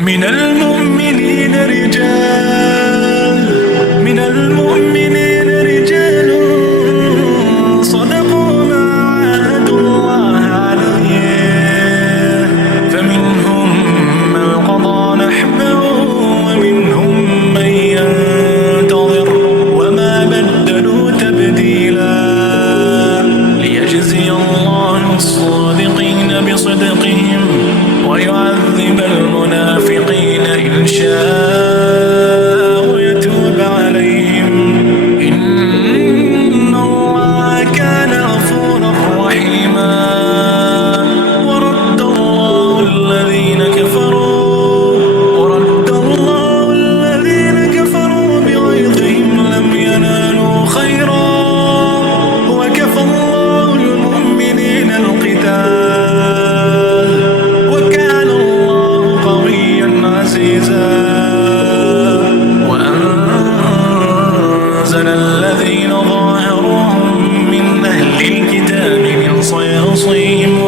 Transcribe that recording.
من المؤمنين رجال صدقوا ما عاهدوا الله عليه فمنهم من قضى نحبه ومنهم من ينتظر وما بدلوا تبديلا ليجزي الله الصادقين بصدقهم ويعذب المنافقين إن شاء ويتوب عليهم إن الله كان غفورا رحيما ورد الله الذين كفروا بغيظهم لم ينالوا خيرا وكفى الله المؤمنين القتال وكان الله قويا عزيزا وأنزل الذين ظاهروهم من أهل الكتاب من صياصيهم